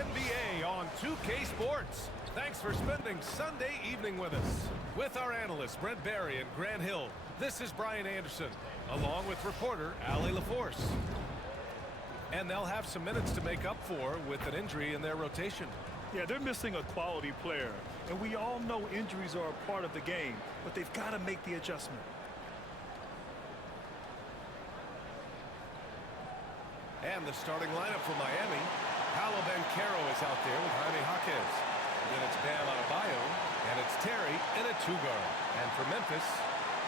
NBA on 2K Sports. Thanks for spending Sunday evening with us. With our analysts Brent Barry and Grant Hill, this is Brian Anderson, along with reporter Allie LaForce. And they'll have some minutes to make up for with an injury in their rotation. Yeah, they're missing a quality player, and we all know injuries are a part of the game, but they've got to make the adjustment. And the starting lineup for Miami. Paolo Banchero is out there with Jaime Jaquez. Then it's Bam Adebayo, and it's Terry in a two-guard. And for Memphis,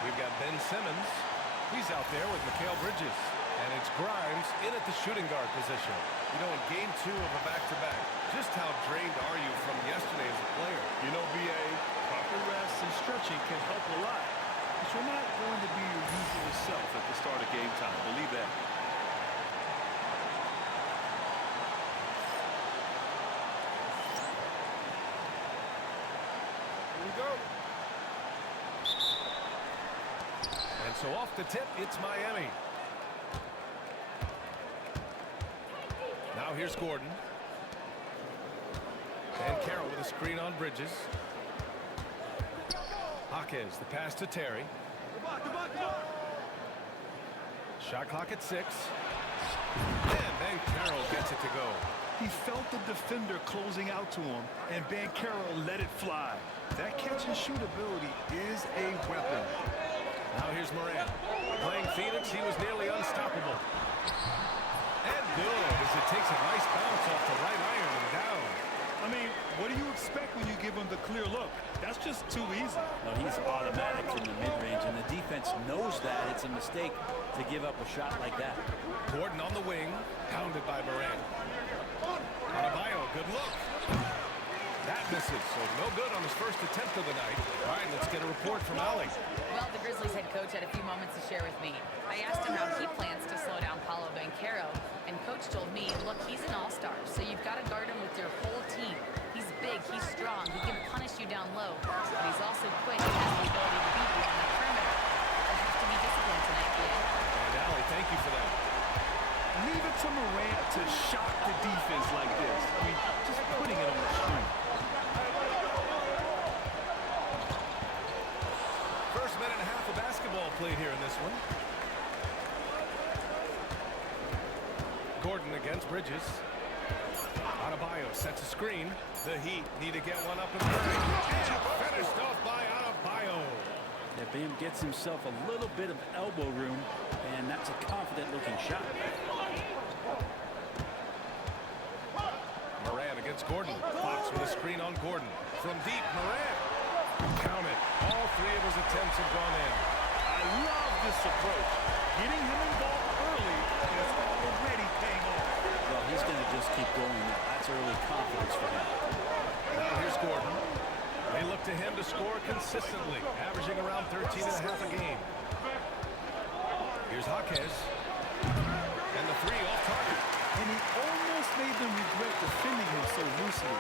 we've got Ben Simmons. He's out there with Mikal Bridges. And it's Grimes in at the shooting guard position. You know, in game 2 of a back-to-back, just how drained are you from yesterday as a player? You know, BA, proper rest and stretching can help a lot. But you're not going to be your usual self at the start of game time. Believe that. Go. And so off the tip, it's Miami. Now here's Gordon. And Carroll with a screen on Bridges. Jaquez, the pass to Terry. Shot clock at 6. And Carroll gets it to go. He felt the defender closing out to him, and Banchero let it fly. That catch-and-shoot ability is a weapon. Now here's Morant. Playing Phoenix, he was nearly unstoppable. And good as it takes a nice bounce off the right iron and down. I mean, what do you expect when you give him the clear look? That's just too easy. No, he's automatic from the mid-range, and the defense knows that it's a mistake to give up a shot like that. Gordon on the wing, pounded by Morant. Adebayo, good look. That misses, so no good on his first attempt of the night. All right, let's get a report from Allie. Well, the Grizzlies head coach had a few moments to share with me. I asked him how he plans to slow down Paolo Banchero, and coach told me, look, he's an all-star, so you've got to guard him with your whole team. He's big, he's strong, he can punish you down low, but he's also quick and has the ability to beat you on the perimeter. He'll have to be disciplined tonight, Ian. And Allie, thank you for that. Leave it to Morant to shock the defense like this. I mean, just putting it on the string. First minute and a half of basketball played here in this one. Gordon against Bridges. Adebayo sets a screen. The Heat need to get one up and running. And finished off by Adebayo. Yeah, Bam gets himself a little bit of elbow room, and that's a confident-looking shot. Morant against Gordon. Fox with a screen on Gordon. From deep, Morant. Count it. All 3 of his attempts have gone in. I love this approach. Getting him involved early is already paying off. Well, he's going to just keep going now. That's early confidence for him. Now here's Gordon. They look to him to score consistently, averaging around 13 and a half a game. Here's Jaquez. And the 3 off target. And he almost made them regret defending him so loosely.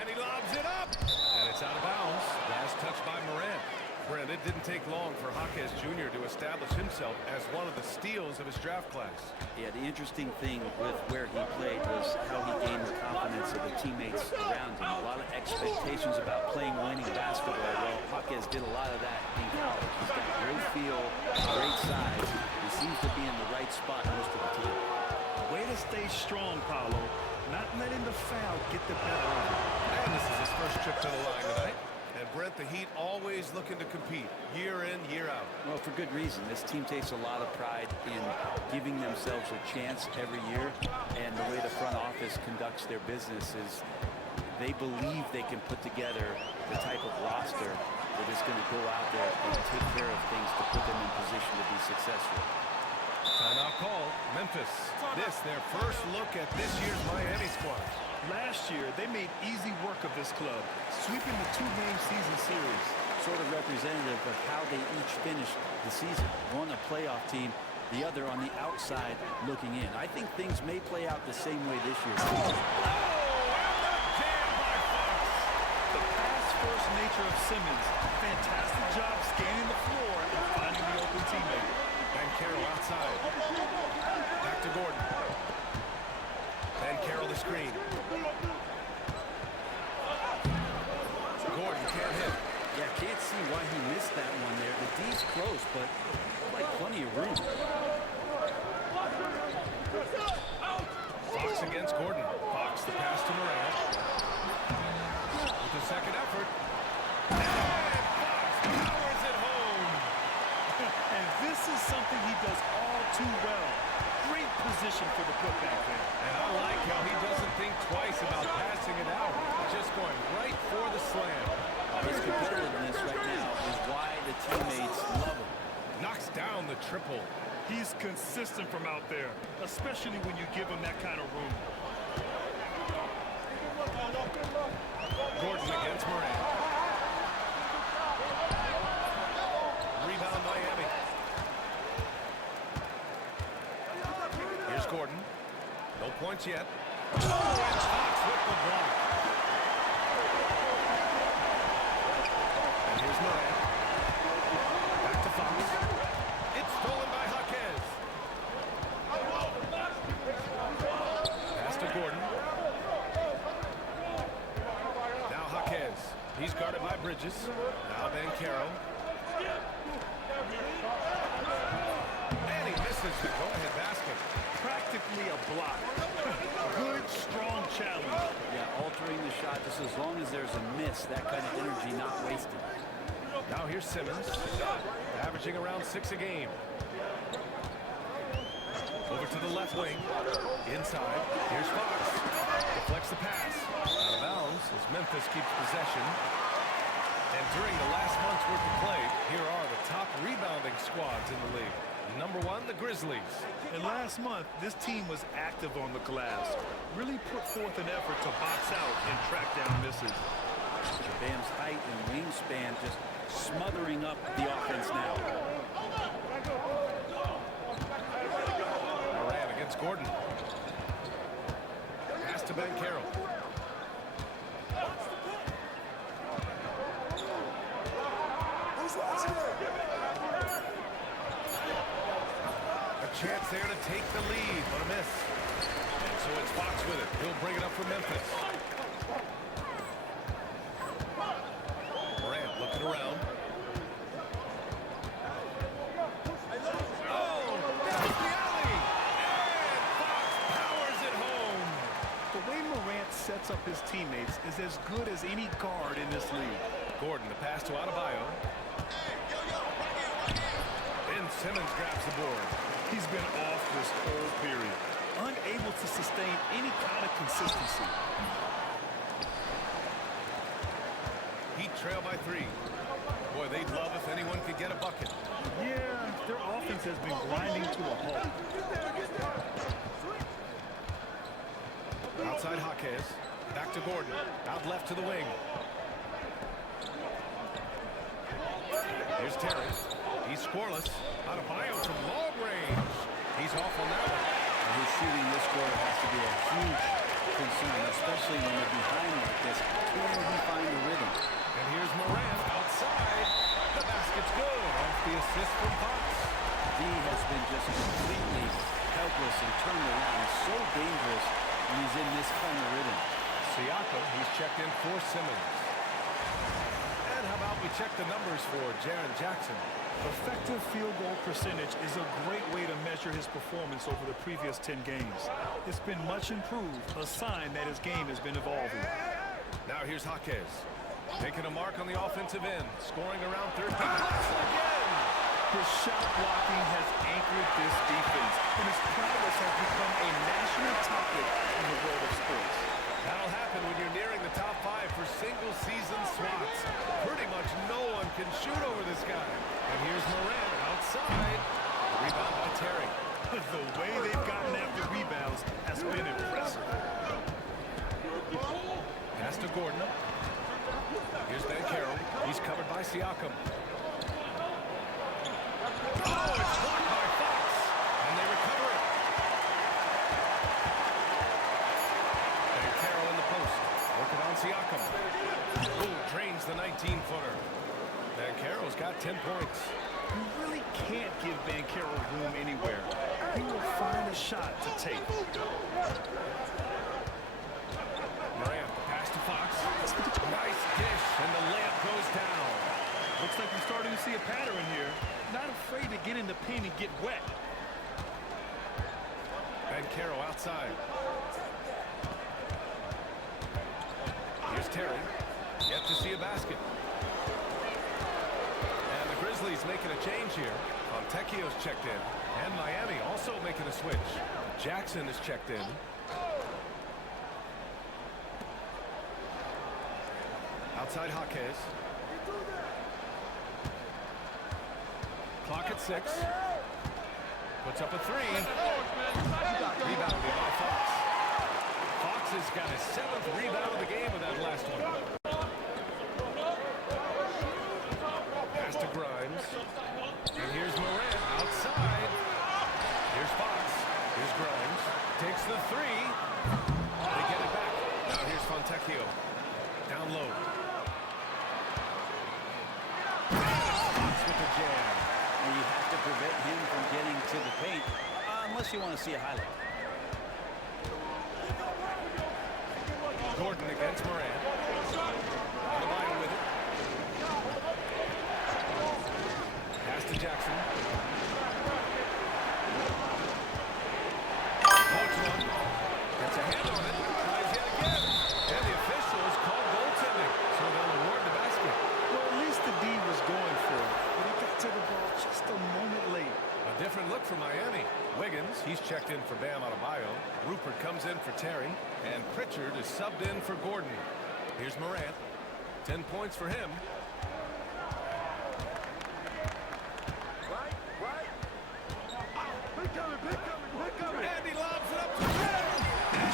And he lobs it up. And it's out of bounds. Last touch by Morant. Brent, it didn't take long for Jaquez Jr. to establish himself as one of the steals of his draft class. Yeah, the interesting thing with where he played was how he gained the confidence of the teammates around him. A lot of expectations about playing winning basketball. Well, Jaquez did a lot of that in college. He's got great feel, great size. He seems to be in the right spot most of the time. Way to stay strong, Paolo. Not letting the foul get the better of him. And this is his first trip to the line tonight. And Brent, the Heat always looking to compete year in, year out. Well, for good reason. This team takes a lot of pride in giving themselves a chance every year. And the way the front office conducts their business is they believe they can put together the type of roster that is going to go out there and take care of things to put them in position to be successful. Timeout call, Memphis. This, their first look at this year's Miami squad. Last year, they made easy work of this club, sweeping the 2-game season series. Sort of representative of how they each finished the season. One a playoff team, the other on the outside looking in. I think things may play out the same way this year. Oh, and the jam by Fox. The pass-first nature of Simmons. Fantastic job scanning the floor and finding the open teammate. And Carroll outside. Back to Gordon. Fox against Gordon. Fox the pass to Morant. With the second effort. And Fox powers it home. And this is something he does all too well. Great position for the putback there. And I like how he doesn't think twice about passing it out. Just going right for the slam. His competitiveness right now is why the teammates love him. Knocks down the triple. He's consistent from out there, especially when you give him that kind of room. Gordon against Morant. Rebound Miami. Here's Gordon. No points yet. Oh, and Fox with the block. And here's Morant. Back to Fox. It's stolen by Jaquez. Pass to Gordon. Now Jaquez. He's guarded by Bridges. Now Banchero. And he misses the go-ahead basket. Practically a block. Good, strong challenge. Yeah, altering the shot just as long as there's a miss, that kind of energy not wasted. Now here's Simmons, averaging around 6 a game. Over to the left wing. Inside. Here's Fox. Deflects the pass. Out of bounds as Memphis keeps possession. And during the last month's worth of play, here are the top rebounding squads in the league. Number 1, the Grizzlies. And last month, this team was active on the glass. Really put forth an effort to box out and track down misses. Bam's height and wingspan just smothering up the offense now. Morant against Gordon. Pass to Banchero. A chance there to take the lead, but a miss. And so it's Fox with it. He'll bring it up for Memphis. Morant looking around. Oh, down the alley. And Fox powers it home. The way Morant sets up his teammates is as good as any guard in this league. Gordon, the pass to Adebayo. Ben Simmons grabs the board. He's been off this whole period, unable to sustain any kind of consistency. Heat trail by 3. Boy, they'd love if anyone could get a bucket. Yeah, their offense has been grinding to a halt. Outside Jaquez. Back to Gordon. Out left to the wing. Here's Terry. He's scoreless. Adebayo from long range. He's off on that one. And his shooting this quarter has to be a huge concern, especially when they're behind like this. Can he find the rhythm? And here's Morant outside. The basket's good. Off the assist from Fox. D has been just completely helpless and turned around. He's so dangerous when he's in this kind of rhythm. Siakam, he's checked in for Simmons. And how about we check the numbers for Jaren Jackson? Effective field goal percentage is a great way to measure his performance over the previous 10 games. It's been much improved, a sign that his game has been evolving. Now here's Jaquez. Taking a mark on the offensive end. Scoring around 13. Again! His shot blocking has anchored this defense, and his prowess has become a national topic in the world of sports. That'll happen when you're nearing the top 5 for single-season swats. Pretty much no one can shoot over this guy. And here's Morant outside. Rebound by Terry. The way they've gotten after rebounds has been impressive. Pass to Gordon. Here's Banchero. He's covered by Siakam. Oh, it's blocked by Fox. And they recover it. Banchero in the post. Working on Siakam. Ooh, drains the 19-footer. Banchero's got 10 points. You really can't give Banchero room anywhere. He will find a shot to take. Morant, the pass to Fox. Nice dish, and the layup goes down. Looks like we're starting to see a pattern here. Not afraid to get in the paint and get wet. Banchero outside. Here's Terry. Yet to see a basket. And the Grizzlies making a change here. Fontecchio's checked in. And Miami also making a switch. Jackson is checked in. Outside Jaquez. Clock at 6. Puts up a 3. Rebounded by Fox. Fox has got his 7th rebound of the game with that last one. Pass to Grimes. And here's Morant outside. Here's Fox. Here's Grimes. Takes the 3. They get it back. Now here's Fontecchio. Down low. Fox with the jam. And you have to prevent him from getting to the paint unless you want to see a highlight. Gordon against Morant. Adebayo with it. Pass to Jackson. Coach one. Gets a hand on it. Tries yet again. And the officials call goaltending. So they'll award the basket. Well, at least the D was going for it, but he got to the ball just a moment late. A different look for Miami. Wiggins, he's checked in for Bam Adebayo. Rupert comes in for Terry. And Pritchard is subbed in for Gordon. Here's Morant. 10 points for him. And he lobs it up to Red. And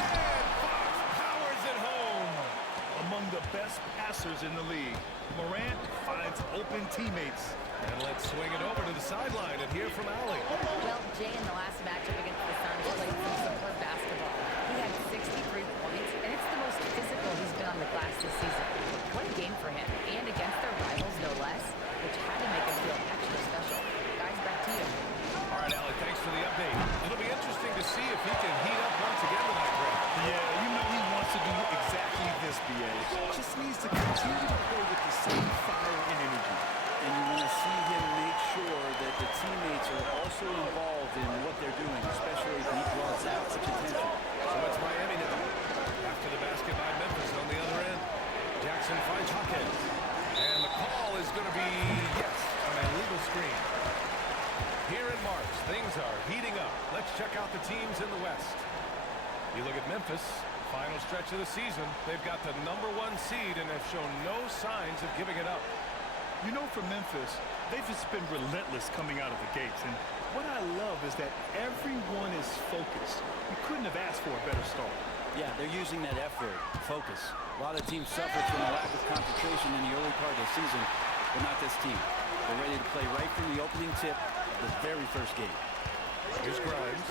Fox powers it home. Among the best passers in the league, Morant finds open teammates. And let's swing it over to the sideline and hear from Allie. Well, Jay in the last matchup against the Suns played some superb basketball. He had 63 points, and it's the most physical he's been on the glass this season. What a game for him, and against their rivals, no less, which had to make him feel extra special. Guys, back to you. All right, Allie, thanks for the update. It'll be interesting to see if he can heat up once again tonight, Greg. Yeah, you know he wants to do exactly this, B.A. Just needs to continue to play with the same fire and energy. And you want to see him make sure that the teammates are also involved in what they're doing, especially if he draws out such attention. So it's Miami now. After the basket by Memphis on the other end. Jackson finds Jaquez. And the call is going to be, yes, an illegal screen. Here in March, things are heating up. Let's check out the teams in the West. You look at Memphis, final stretch of the season. They've got the #1 seed and have shown no signs of giving it up. You know, for Memphis, they've just been relentless coming out of the gates. And what I love is that everyone is focused. You couldn't have asked for a better start. Yeah, they're using that F word, focus. A lot of teams suffered from a lack of concentration in the early part of the season, but not this team. They're ready to play right from the opening tip of the very first game. Here's Grimes.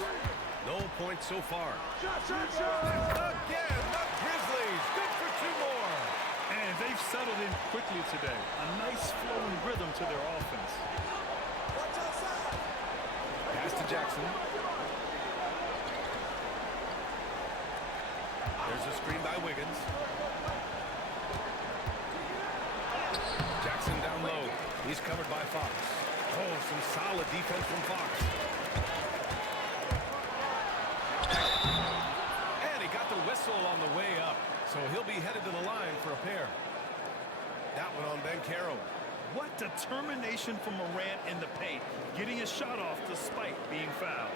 No points so far. Again, the Grizzlies. Good for 2 more. And they've settled in quickly today. A nice flowing rhythm to their offense. Pass to Jackson. There's a screen by Wiggins. Jackson down low. He's covered by Fox. Oh, some solid defense from Fox. And he got the whistle on the way up. So he'll be headed to the line for a pair. That one on Banchero. What determination from Morant in the paint, getting a shot off despite being fouled.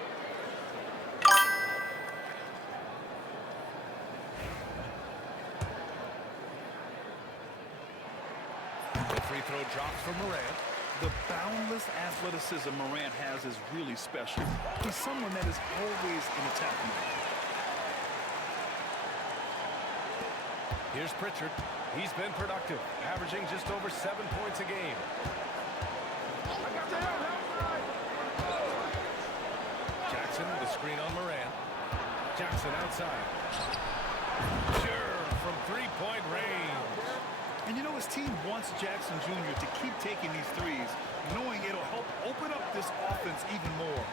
The free throw drops for Morant. The boundless athleticism Morant has is really special. He's someone that is always in attack mode. Here's Pritchard. He's been productive, averaging just over 7 points a game. Jackson with a screen on Morant. Jackson outside. Sure, from 3-point range. And you know, his team wants Jackson Jr. to keep taking these threes, knowing it'll help open up this offense even more.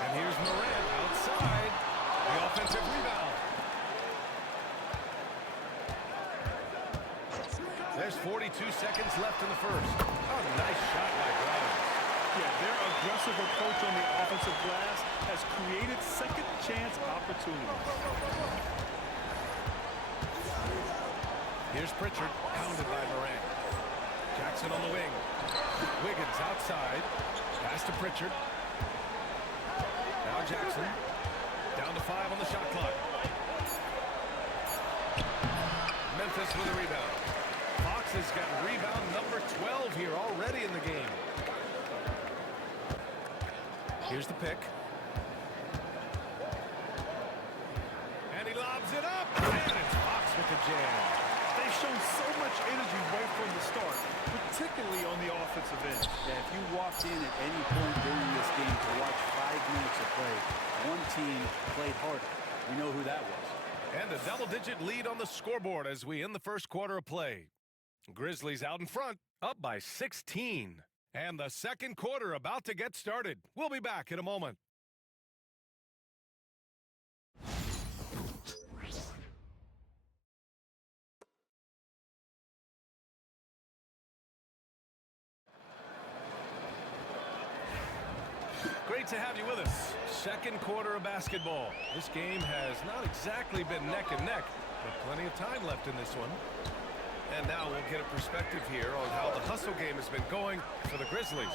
And here's Morant outside. The offensive rebound. There's 42 seconds left in the first. Oh, nice shot by Grimes. Yeah, their aggressive approach on the offensive glass has created second chance opportunities. Here's Pritchard, pounded by Morant. Jackson on the wing. Wiggins outside. Pass to Pritchard. Now Jackson. Down to 5 on the shot clock. Memphis with a rebound. Fox has got rebound number 12 here already in the game. Here's the pick. And he lobs it up. And it's Fox with the jam. They've shown so much energy right from the start, particularly on the offensive end. Yeah, if you walked in at any point during this game to watch 5 minutes of play, one team played harder. We know who that was. And a double-digit lead on the scoreboard as we end the first quarter of play. Grizzlies out in front, up by 16. And the second quarter about to get started. We'll be back in a moment. Great to have you with us. Second quarter of basketball. This game has not exactly been neck and neck, but plenty of time left in this one. And now we'll get a perspective here on how the hustle game has been going for the Grizzlies.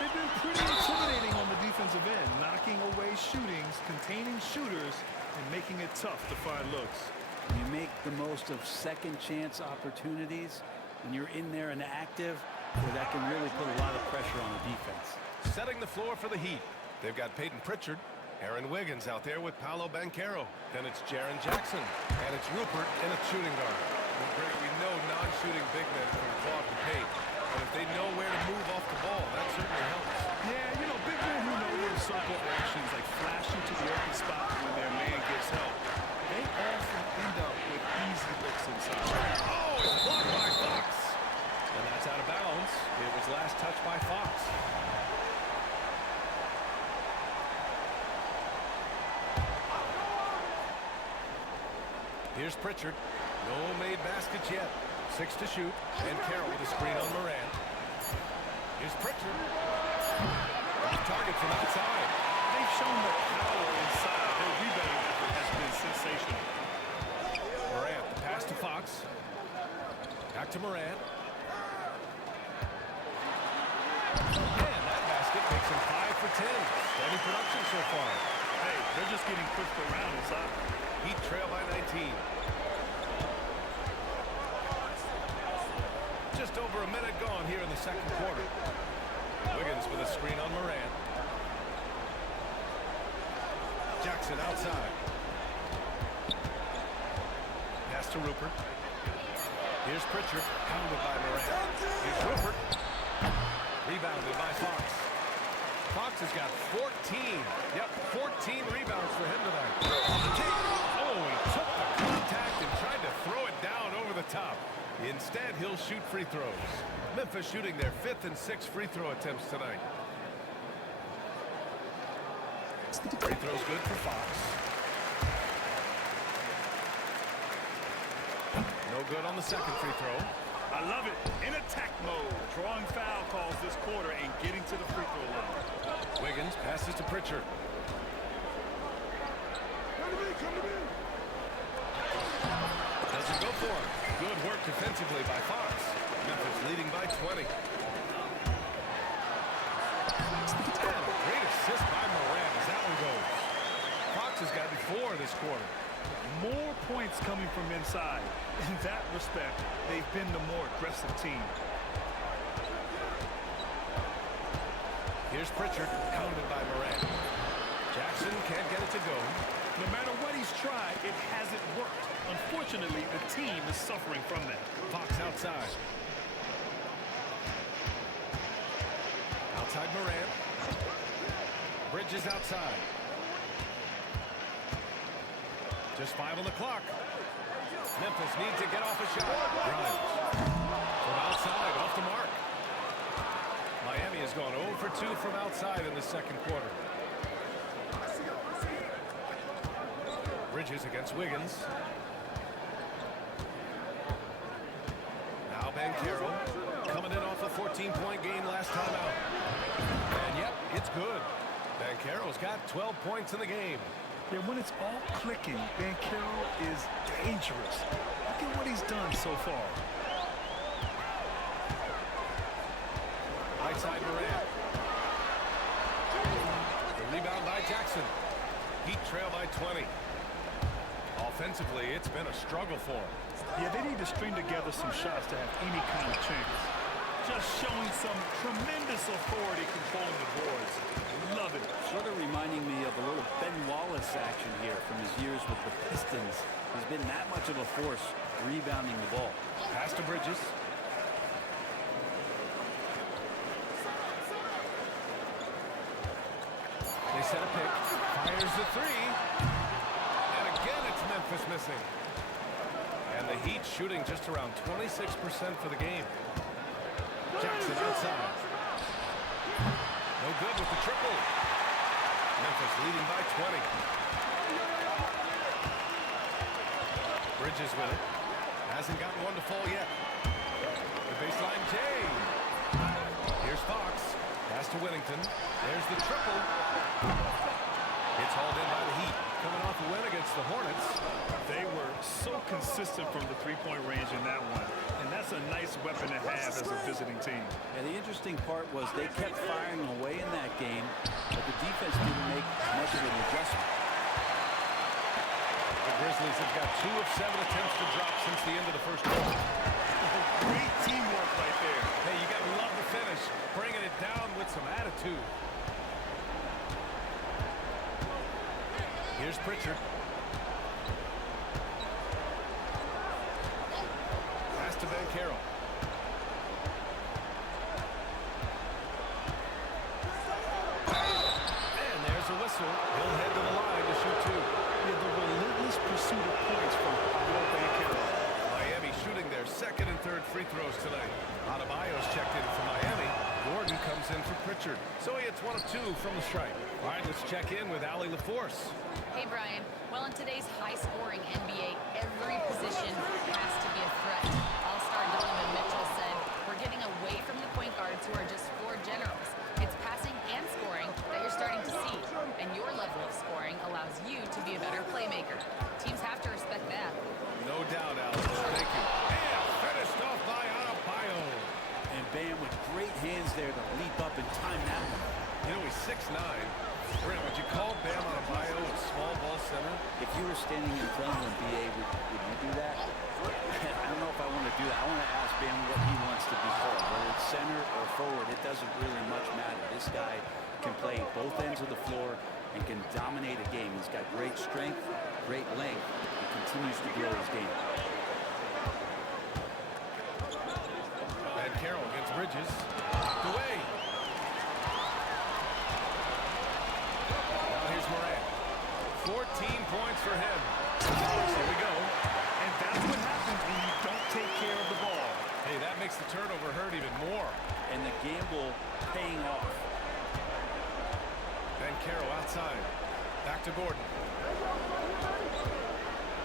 They've been pretty intimidating on the defensive end, knocking away shootings, containing shooters, and making it tough to find looks. You make the most of second chance opportunities, and you're in there and active, where that can really put a lot of pressure on the defense. Setting the floor for the Heat. They've got Peyton Pritchard, Aaron Wiggins out there with Paolo Banchero. Then it's Jaren Jackson, and it's Rupert in a shooting guard. We know non-shooting big men can clog the paint, but if they know where to move off the ball, that certainly helps. Yeah, you know, big men who know where to circle actions, like flashing to the open spot when their man gets help, they often end up with easy looks inside. Oh, it's blocked by Fox. And that's out of bounds. It was last touched by Fox. Here's Pritchard. No made baskets yet. 6 to shoot. And Carroll with a screen on Morant. Here's Pritchard. Off target from outside. They've shown the power inside. Their rebounding effort has been sensational. Morant, the pass to Fox. Back to Morant. And that basket makes him 5 for 10. Steady production so far. Hey, they're just getting pushed around inside. Heat trail by 19. Just over a minute gone here in the second quarter. Wiggins with a screen on Morant. Jackson outside. Pass to Rupert. Here's Pritchard, pounded by Morant. Here's Rupert. Rebounded by Fox. Fox has got 14. Yep, 14 rebounds for him tonight. Oh, he took the contact and tried to throw it down over the top. Instead, he'll shoot free throws. Memphis shooting their 5th and 6th free throw attempts tonight. Free throw's good for Fox. No good on the second free throw. I love it. In attack mode. Drawing foul calls this quarter and getting to the free throw line. Wiggins passes to Pritchard. Doesn't go for him. Good work defensively by Fox. Memphis leading by 20. And a great assist by Morant as that one goes. Fox has gotten 4 this quarter. More points coming from inside. In that respect, they've been the more aggressive team. Here's Pritchard, pounded by Morant. Jackson can't get it to go. No matter what he's tried, it hasn't worked. Unfortunately, the team is suffering from that. Fox outside. Outside Morant. Bridges outside. Just 5 on the clock. Memphis needs to get off a shot. Grimes. From outside, off the mark. Miami has gone 0 for 2 from outside in the second quarter. Bridges against Wiggins. Now Banchero coming in off a 14-point game last time out. And yep, it's good. Banchero's got 12 points in the game. Yeah, when it's all clicking, Banchero is dangerous. Look at what he's done so far. Right side Morant. The rebound by Jackson. Heat trail by 20. Offensively, it's been a struggle for him. Yeah, they need to string together some shots to have any kind of chance. Just showing some tremendous authority controlling the boards. Love it. Sort of reminding me of a little Ben Wallace action here from his years with the Pistons. He's been that much of a force rebounding the ball. Pass to Bridges. They set a pick. Fires the three. And again, it's Memphis missing. And the Heat shooting just around 26% for the game. Jackson outside. No good with the triple. Memphis leading by 20. Bridges with it. Hasn't gotten one to fall yet. The baseline Jay. Here's Fox. Pass to Whittington. There's the triple. It's hauled in by the Heat. Coming off a win against the Hornets. They were so consistent from the three-point range in that one. And that's a nice weapon to have as a visiting team. And the interesting part was they kept firing away in that game, but the defense didn't make much of an adjustment. The Grizzlies have got 2 of 7 attempts to drop since the end of the first quarter. Great teamwork right there. Hey, you got to love the finish. Bringing it down with some attitude. Here's Pritchard. Pass to Banchero. And there's a whistle. He'll head to the line to shoot 2. Yeah, the relentless pursuit of points from Will Banchero. Miami shooting their second and third free throws tonight. Adebayo's checked in for Miami. Gordon comes in for Pritchard. So he hits 1 of 2 from the stripe. All right, let's check in with Allie LaForce. Hey, Brian. Well, in today's high-scoring NBA, every position has to be a threat. All-star Donovan Mitchell said, we're getting away from the point guards who are just floor generals. It's passing and scoring that you're starting to see, and your level of scoring allows you to be a better playmaker. Teams have to respect that. No doubt, Allie. Thank you. And finished off by Adebayo. And Bam with great hands there to leap up and time that one. You know, he's 6'9". Brent, would you call Bam Adebayo a small ball center? If you were standing in front of him, BA, would you do that? I don't know if I want to do that. I want to ask Bam what he wants to be called. Whether it's center or forward, it doesn't really much matter. This guy can play both ends of the floor and can dominate a game. He's got great strength, great length. He continues to grow his game. And Carroll against Bridges. Knocked away. Now here's Morant. 14 points for him. Here we go. And that's what happens when you don't take care of the ball. Hey, that makes the turnover hurt even more. And the gamble paying off. Ben Carroll outside. Back to Gordon.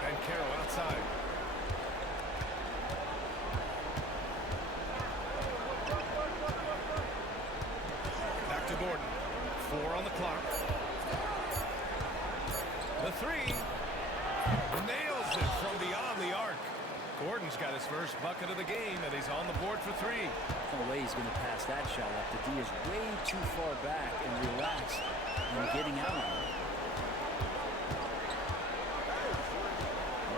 Ben Carroll outside. Back to Gordon. 4 on the clock. The three. Nails it from beyond the arc. Gordon's got his first bucket of the game, and he's on the board for 3. No way he's going to pass that shot up. The D is way too far back and relaxed and getting out on it.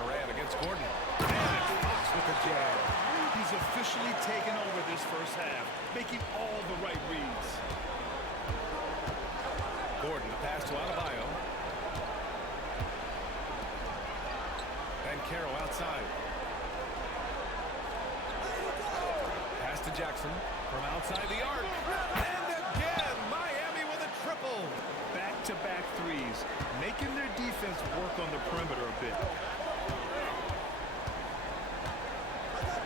Morant against Gordon. And it's Fox with the jab. He's officially taken over this first half, making all the right reads. Gordon, the pass to Adebayo. Banchero outside. Pass to Jackson from outside the arc. And again, Miami with a triple. Back-to-back threes, making their defense work on the perimeter a bit.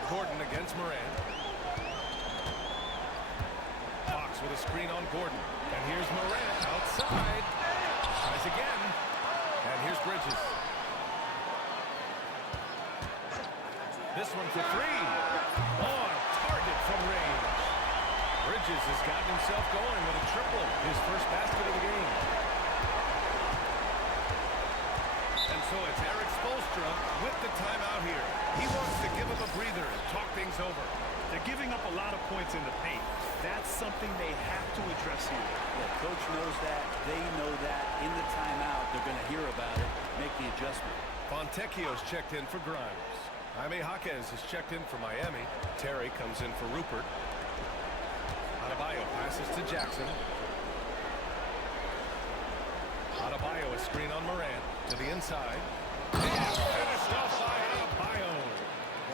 Gordon against Morant. Fox with a screen on Gordon. And here's Morant outside. Tries again. And here's Bridges. This one for 3. On target from range. Bridges has gotten himself going with a triple. His first basket of the game. And so it's Eric Spoelstra with the timeout here. He wants to give him a breather and talk things over. They're giving up a lot of points in the paint. That's something they have to address here. Yeah, coach knows that. They know that. In the timeout, they're going to hear about it, make the adjustment. Fontecchio's checked in for Grimes. Jaime Jaquez is checked in for Miami. Terry comes in for Rupert. Adebayo passes to Jackson. Adebayo, a screen on Morant to the inside. And finished off by Adebayo.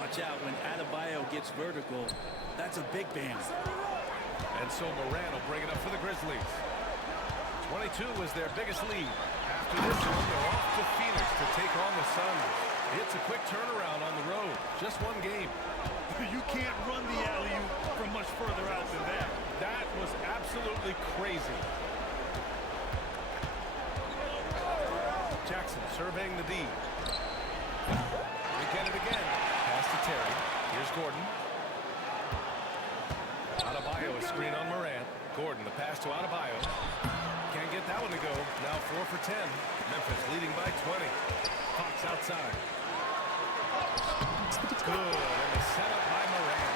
Watch out when Adebayo gets vertical. That's a big bam. And so Morant will bring it up for the Grizzlies. 22 was their biggest lead. After this one, they're off to Phoenix to take on the Suns. It's a quick turnaround on the road. Just one game. You can't run the alley-oop from much further out than that. That was absolutely crazy. Jackson surveying the D. We get it again. Pass to Terry. Here's Gordon. Adebayo, a screen on Morant. Gordon, the pass to Adebayo. Can't get that one to go. Now 4 for 10. Memphis leading by 20. Fox outside. Good. And the setup by Morant.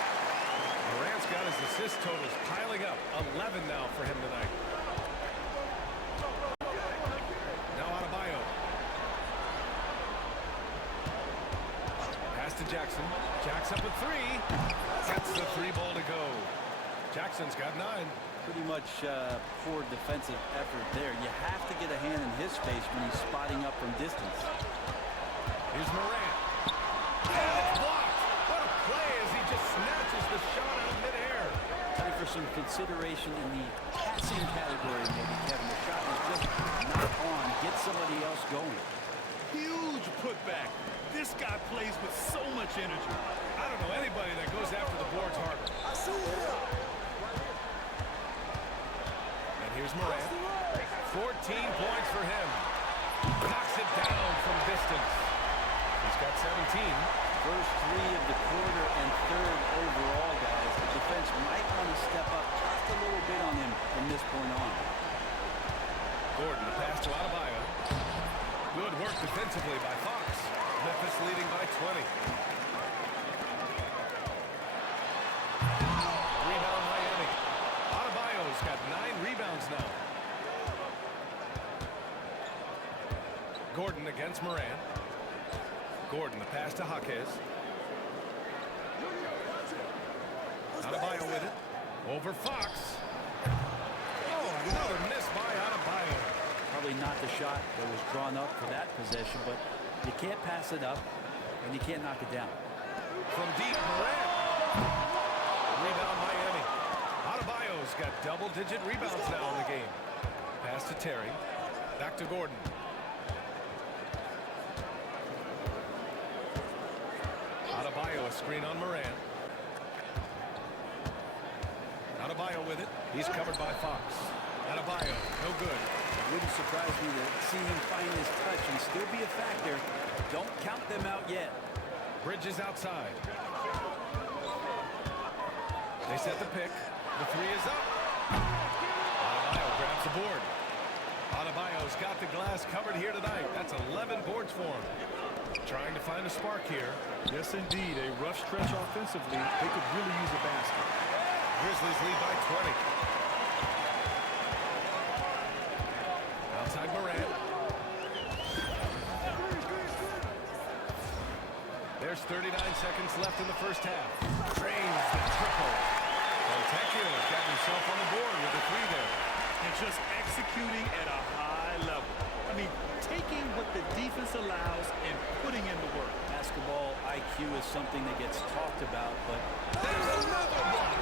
Morant's got his assist totals piling up. 11 now for him tonight. Now Adebayo. Pass to Jackson. Jack's up with 3. That's the 3-ball to go. Jackson's got 9. Pretty much poor defensive effort there. You have to get a hand in his face when he's spotting up from distance. Here's Morant. And it's blocked. What a play as he just snatches the shot out of midair. Time for some consideration in the passing category, maybe, Kevin. The shot is just not on. Get somebody else going. Huge putback. This guy plays with so much energy. I don't know anybody that goes after the boards harder. And here's Morant. 14 points for him. Knocks it down from distance. He's got 17. First 3 of the quarter and 3rd overall, guys. The defense might want to step up just a little bit on him from this point on. Gordon, the pass to Adebayo. Good work defensively by Fox. Memphis leading by 20. Rebound Miami. Adebayo's got 9 rebounds now. Gordon against Morant. Gordon, the pass to Jaquez. Adebayo with it. Over Fox. Oh, another miss by Adebayo. Probably not the shot that was drawn up for that possession, but you can't pass it up, and you can't knock it down. From deep, Morant. Rebound Miami. Adebayo's got double-digit rebounds now in the game. Pass to Terry. Back to Gordon. Adebayo, a screen on Morant. Adebayo with it. He's covered by Fox. Adebayo, no good. It wouldn't surprise me to see him find his touch and still be a factor. Don't count them out yet. Bridges outside. They set the pick. The 3 is up. Adebayo grabs the board. Adebayo's got the glass covered here tonight. That's 11 boards for him. Trying to find a spark here. Yes, indeed. A rough stretch offensively. They could really use a basket. Grizzlies lead by 20. Outside Morant. There's 39 seconds left in the first half. Drains the triple. Fontecchio's got himself on the board with the 3 there. And just executing at a high level. I mean, taking what the defense allows and putting in the work. Basketball IQ is something that gets talked about, but There's another block.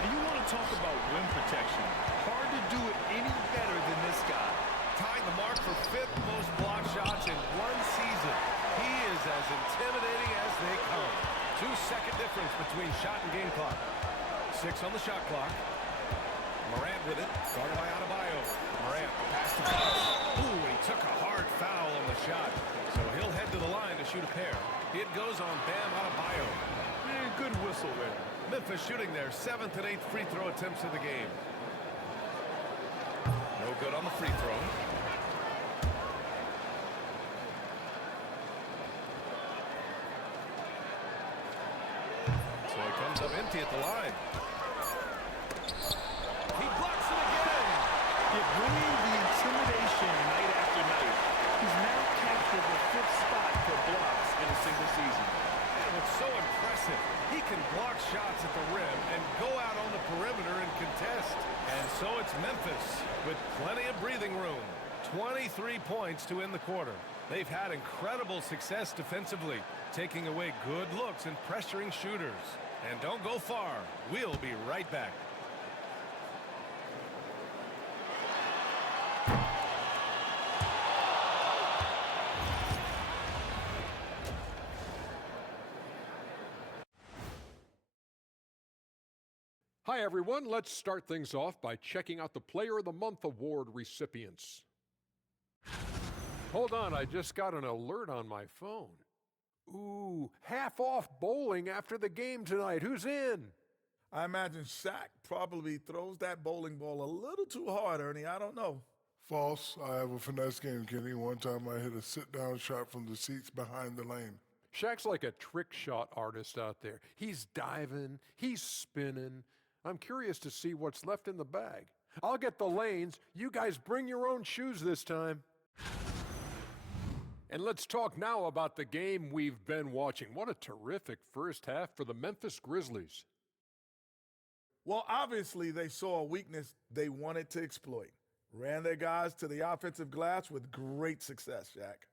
And you want to talk about rim protection. Hard to do it any better than this guy. Tying the mark for 5th most block shots in one season. He is as intimidating as they come. 2-second difference between shot and game clock. 6 on the shot clock. Morant with it, guarded by Adebayo. Morant, pass to Fox. Ooh, he took a hard foul on the shot. So he'll head to the line to shoot a pair. It goes on Bam Adebayo. Good whistle there. Memphis shooting their 7th and 8th free throw attempts of the game. No good on the free throw. So he comes up empty at the line. He blocks it again. You're bringing the intimidation night after night. He's now captured the 5th spot for blocks in a single season. And what's so impressive, he can block shots at the rim and go out on the perimeter and contest. And so it's Memphis with plenty of breathing room. 23 points to end the quarter. They've had incredible success defensively, taking away good looks and pressuring shooters. And don't go far. We'll be right back. Hi, everyone. Let's start things off by checking out the Player of the Month award recipients. Hold on, I just got an alert on my phone. Ooh, half off bowling after the game tonight. Who's in? I imagine Shaq probably throws that bowling ball a little too hard, Ernie. I don't know. False. I have a finesse game, Kenny. One time I hit a sit-down shot from the seats behind the lane. Shaq's like a trick shot artist out there. He's diving, he's spinning. I'm curious to see what's left in the bag. I'll get the lanes. You guys bring your own shoes this time. And let's talk now about the game we've been watching. What a terrific first half for the Memphis Grizzlies. Well, obviously they saw a weakness they wanted to exploit. Ran their guys to the offensive glass with great success, Shaq.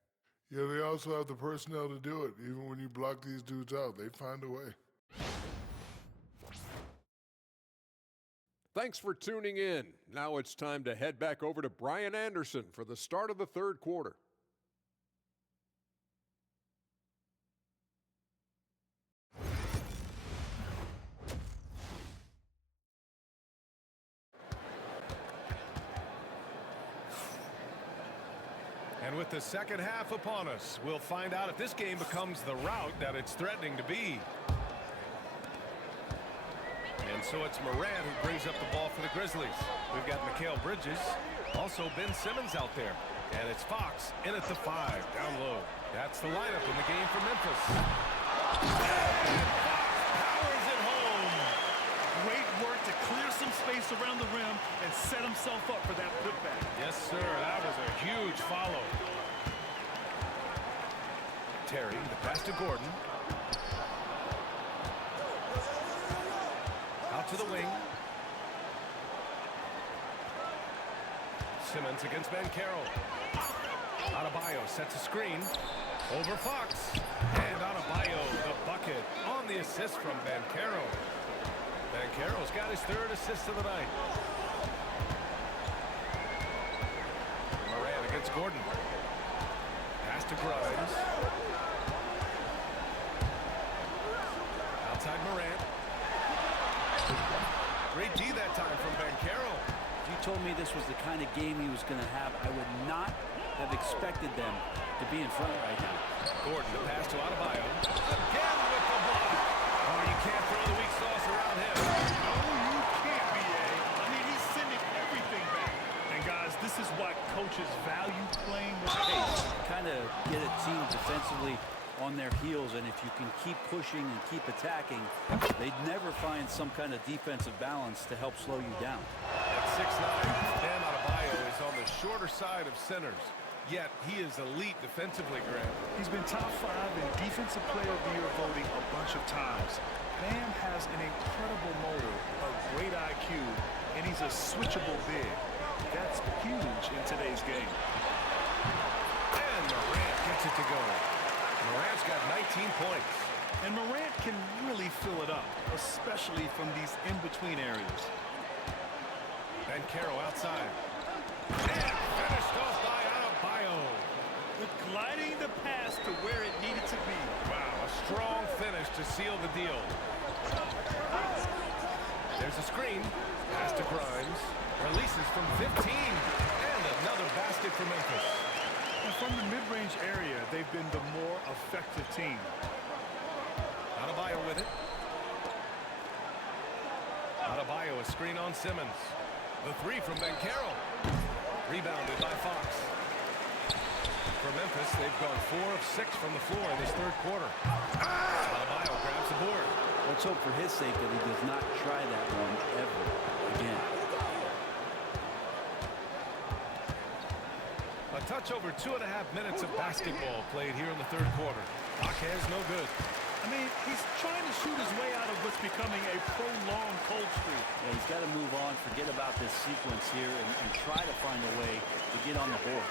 Yeah, they also have the personnel to do it. Even when you block these dudes out, they find a way. Thanks for tuning in. Now it's time to head back over to Brian Anderson for the start of the third quarter. And with the second half upon us, we'll find out if this game becomes the rout that it's threatening to be. And so it's Morant who brings up the ball for the Grizzlies. We've got Mikal Bridges, also Ben Simmons out there. And it's Fox in at the 5, down low. That's the lineup in the game for Memphis. And Fox powers it home. Great work to clear some space around the rim and set himself up for that putback. Yes, sir. That was a huge follow. Terry, the pass to Gordon. Out to the wing. Simmons against Banchero. Adebayo sets a screen. Over Fox. And Adebayo, the bucket on the assist from Banchero. Banchero's got his 3rd assist of the night. Morant against Gordon. Pass to Grimes. Outside Morant. Great D that time from Banchero. If you told me this was the kind of game he was going to have, I would not have expected them to be in front right now. Gordon, the pass to Adebayo. Again with the block. Oh, you can't throw the weak sauce around him. No, you can't, B.A. I mean, he's sending everything back. And, guys, this is why coaches value playing with pace. Kind of get a team defensively on their heels, and if you can keep pushing and keep attacking, they'd never find some kind of defensive balance to help slow you down. At 6'9", Bam Adebayo is on the shorter side of centers, yet he is elite defensively, Grant. He's been top 5 in Defensive Player of the Year voting a bunch of times. Bam has an incredible motor, a great IQ, and he's a switchable big. That's huge in today's game. And Morant gets it to go. Morant's got 19 points. And Morant can really fill it up, especially from these in-between areas. Banchero outside. And finished off by Adebayo. Gliding the pass to where it needed to be. Wow, a strong finish to seal the deal. There's a screen. Pass to Grimes. Releases from 15. And another basket for Memphis. And from the mid-range area, they've been the more effective team. Adebayo with it. Adebayo, a screen on Simmons. The 3 from Banchero. Rebounded by Fox. For Memphis, they've gone 4 of 6 from the floor in this third quarter. Adebayo grabs the board. Let's hope for his sake that he does not try that one ever again. A touch over 2.5 minutes of basketball played here in the third quarter. Jaquez no good. I mean, he's trying to shoot his way out of what's becoming a prolonged cold streak. Yeah, he's got to move on, forget about this sequence here, and try to find a way to get on the board.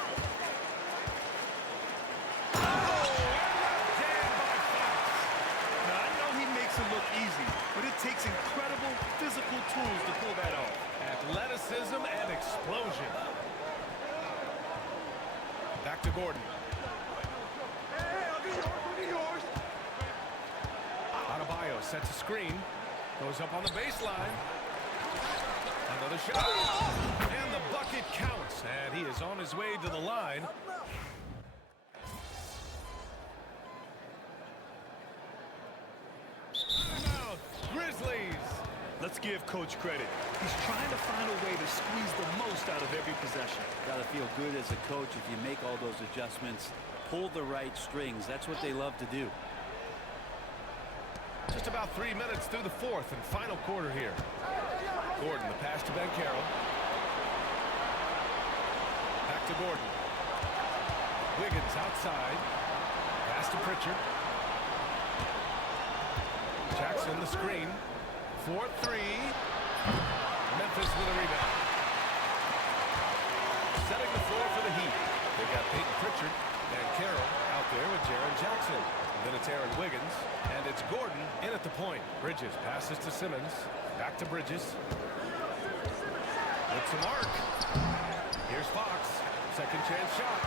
Now, I know he makes it look easy, but it takes incredible physical tools to pull that off. Athleticism and explosion. Back to Gordon. Adebayo sets a screen. Goes up on the baseline. Another shot. And the bucket counts. And he is on his way to the line. Timeout, Grizzlies. Let's give Coach credit. He's trying to find a way to squeeze the most out of every possession. Got to feel good as a coach if you make all those adjustments, pull the right strings. That's what they love to do. Just about 3 minutes through the fourth and final quarter here. Gordon, the pass to Banchero. Back to Gordon. Wiggins outside. Pass to Pritchard. Jackson the screen. 4-3. Memphis with a rebound. Setting the floor for the Heat. They got Peyton Pritchard and Carroll out there with Jaren Jackson. Then it's Aaron Wiggins, and it's Gordon in at the point. Bridges passes to Simmons. Back to Bridges. It's a mark. Here's Fox. Second chance shot.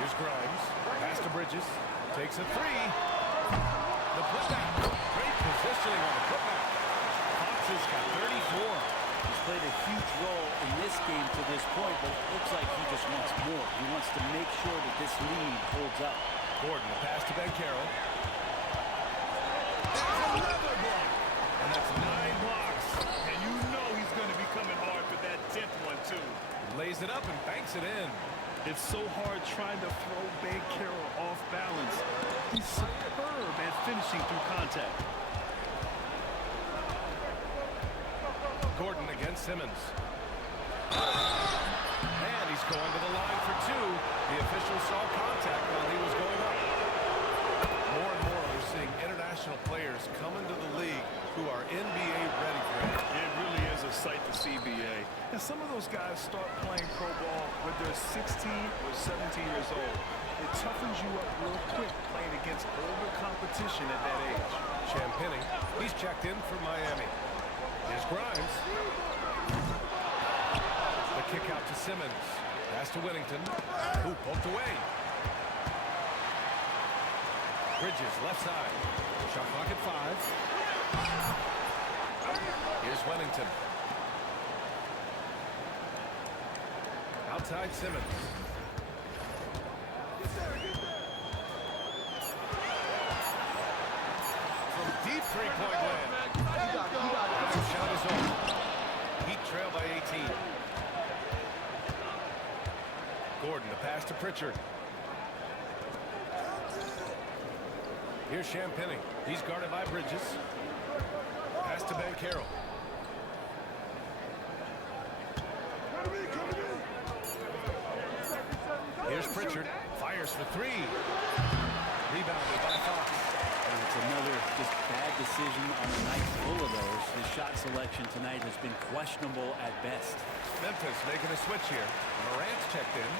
Here's Grimes. Pass to Bridges. Takes a three. The putback. Great positioning on the putback. Fox has got 34. He's played a huge role in this game to this point, but it looks like he just wants more. He wants to make sure that this lead holds up. Gordon, the pass to Banchero. There's another block. And that's 9 blocks. And you know he's going to be coming hard for that 10th one, too. Lays it up and banks it in. It's so hard trying to throw Banchero off balance. He's superb at finishing through contact. Gordon against Simmons. And he's going to the line for two. The official saw contact while he was going up. More and more we're seeing international players come into the league who are NBA ready, Grant. It really is a sight to see, BA. And some of those guys start playing pro ball when they're 16 or 17 years old. It toughens you up real quick playing against older competition at that age. Champagny, he's checked in for Miami. Here's Grimes. The kick out to Simmons. Pass to Whittington, who poked away. Bridges, left side. Shot clock at 5. Here's Whittington. Outside Simmons. From deep three-point land. The shot is over. Heat trail by 18. Gordon, the pass to Pritchard. Here's Champagny. He's guarded by Bridges. Pass to Banchero. Here's Pritchard. Fires for three. Rebounded by Fox. And it's another just bad decision on a night full of those. His shot selection tonight has been questionable at best. Memphis making a switch here. Morant's checked in.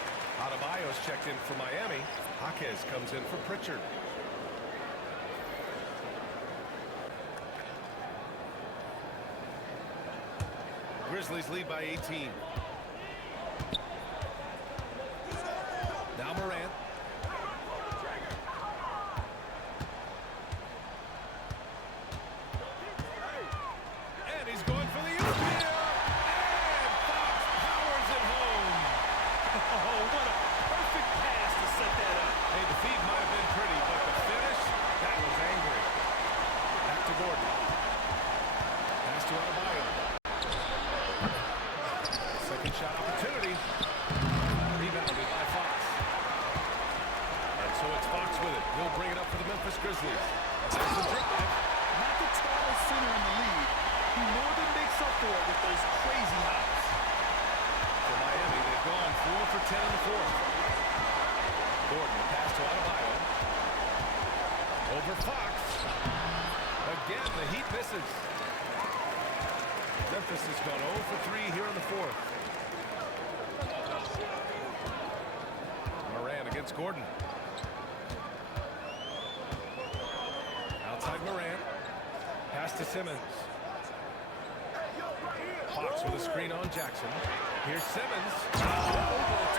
Adebayo's checked in for Miami. Jaquez comes in for Pritchard. Grizzlies lead by 18. Now Morant. And he's going for the oop here. And Fox powers it home. Oh, what a perfect pass to set that up. Hey, the feed might have been pretty, but the finish, that was angry. Back to Gordon. Pass to Adebayo. Second shot opportunity. Rebounded by Fox. And so it's Fox with it. He'll bring it up for the Memphis Grizzlies. Jackson take that. Not the tallest center in the league, he more than makes up for it with those crazy hops. For Miami, they've gone 4 for 10 in the fourth. Gordon, the pass to Adebayo. Over Fox. Again, the Heat misses. Memphis has gone 0 for 3 here in the fourth. Morant against Gordon. Outside Morant. Pass to Simmons. Fox with a screen on Jackson. Here's Simmons. Oh,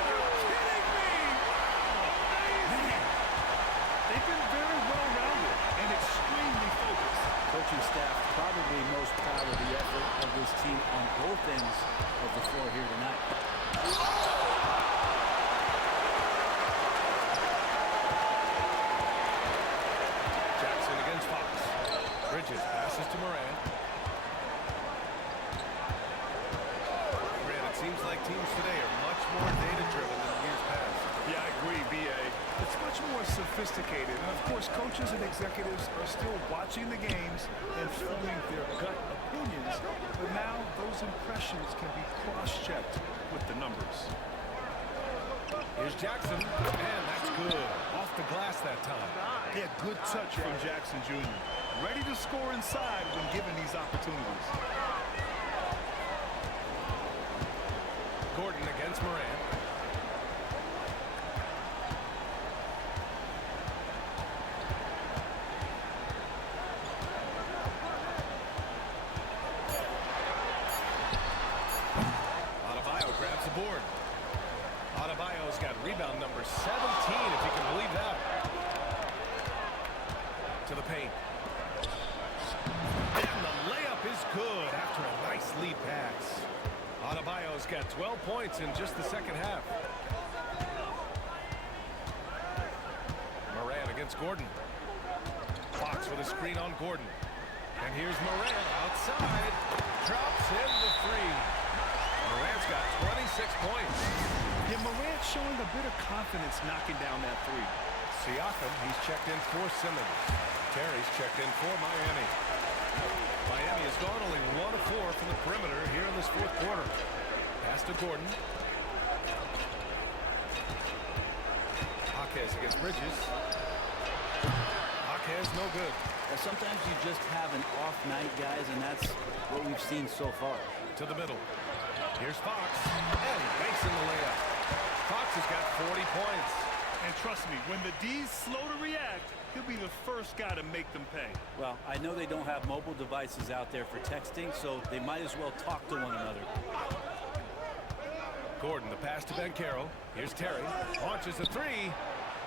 you're kidding me! Man, they've been very well-rounded and extremely focused. Coaching staff probably most proud of the effort of this team on both ends of the floor here tonight. Jackson against Fox. Bridges passes to Morant. Grant, it seems like teams today are much more data-driven than years past. Yeah, I agree, B.A. It's much more sophisticated, and of course, coaches and executives are still watching the games and forming their gut opinions, but now those impressions can be cross-checked with the numbers. Here's Jackson, and that's good. Off the glass that time. Yeah, good touch from Jackson Jr. Ready to score inside when given these opportunities. Gordon against Morant. Adebayo grabs the board. Adebayo's got rebound number 17, if you can believe that. To the paint. And the layup is good after a nice lead pass. Adebayo's got 12 points in just the second half. Morant against Gordon. Fox with a screen on Gordon. And here's Morant outside. Drops in the three. Morant's got 26 points. Yeah, Morant showing a bit of confidence knocking down that three. Siakam, he's checked in for Simmons. Terry's checked in for Miami. Miami has gone only 1 of 4 from the perimeter here in this fourth quarter. Pass to Gordon. Jaquez against Bridges. Jaquez no good. Well, sometimes you just have an off night, guys, and that's what we've seen so far. To the middle. Here's Fox. And he makes in the layup. Fox has got 40 points. And trust me, when the D's slow to react, he'll be the first guy to make them pay. Well, I know they don't have mobile devices out there for texting, so they might as well talk to one another. Gordon, the pass to Banchero. Here's Terry. Launches a three.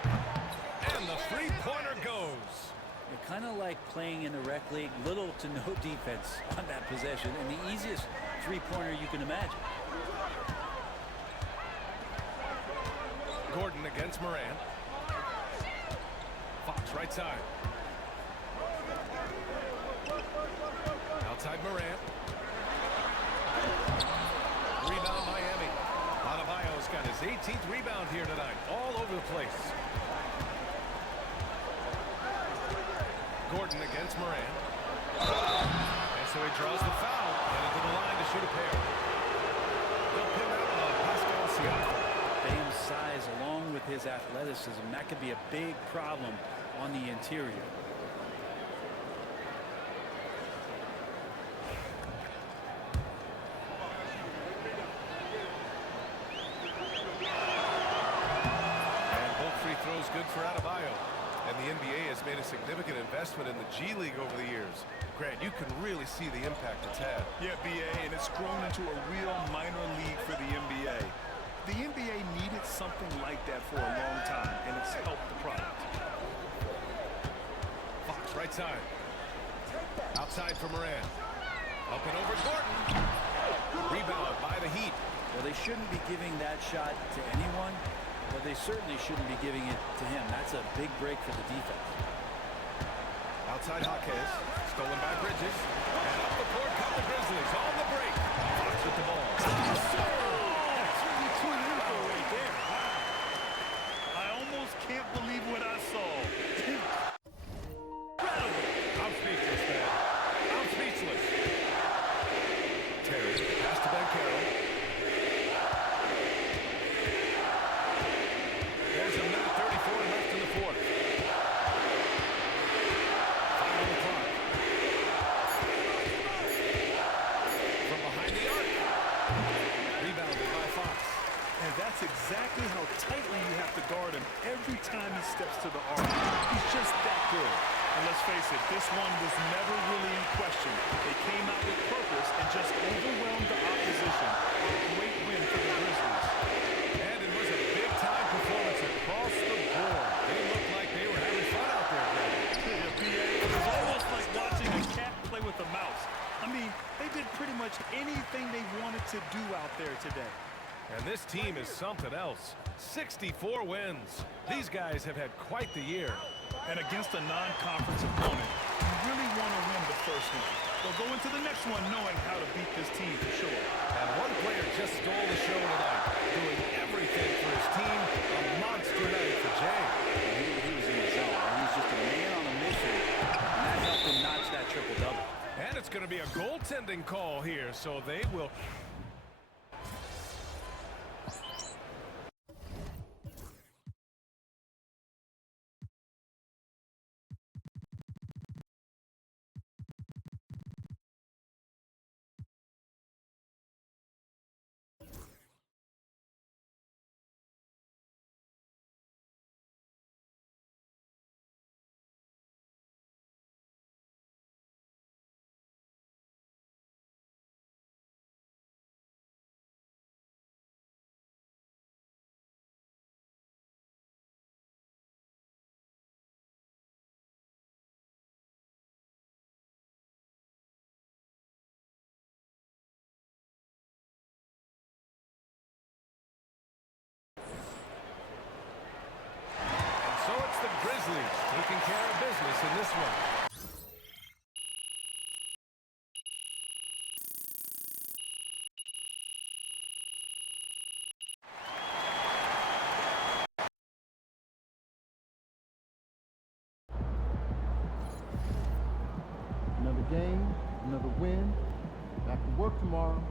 And the three-pointer goes. You're kind of like playing in the rec league, little to no defense on that possession, and the easiest three-pointer you can imagine. Gordon against Morant. Fox right side. Outside Morant. Rebound Miami. Adebayo's got his 18th rebound here tonight. All over the place. Gordon against Morant. And so he draws the foul. Headed to the line to shoot a pair. They'll pin that one on Pascal Siakam. Bame's size along with his athleticism, that could be a big problem on the interior. And both free throws good for Adebayo. And the NBA has made a significant investment in the G League over the years. Grant, you can really see the impact it's had. Yeah, B.A., and it's grown into a real minor league for the NBA. The NBA needed something like that for a long time, and it's helped the product. Fox right side. Outside for Morant. Up and over Gordon. Rebound by the Heat. Well, they shouldn't be giving that shot to anyone, but they certainly shouldn't be giving it to him. That's a big break for the defense. Outside Jaquez. Stolen by Bridges. And up the court come the Grizzlies. On the break. Fox with the ball. I almost can't believe what I saw. Incredible. I'm speechless, man. let's face it, this one was never really in question. They came out with purpose and just overwhelmed the opposition. A great win for the Grizzlies. And it was a big-time performance across the board. They looked like they were having fun out there, Greg. It was almost like watching a cat play with a mouse. I mean, they did pretty much anything they wanted to do out there today. And this team is something else. 64 wins. These guys have had quite the year. And against a non-conference opponent, you really want to win the first one. They'll go into the next one knowing how to beat this team for sure. And one player just stole the show tonight, doing everything for his team. A monster night for Jay. He was in the zone. He was just a man on a mission, and that helped him notch that triple-double. And it's going to be a goaltending call here, so they will... So it's the Grizzlies taking care of business in this one. Another game, another win. Back to work tomorrow.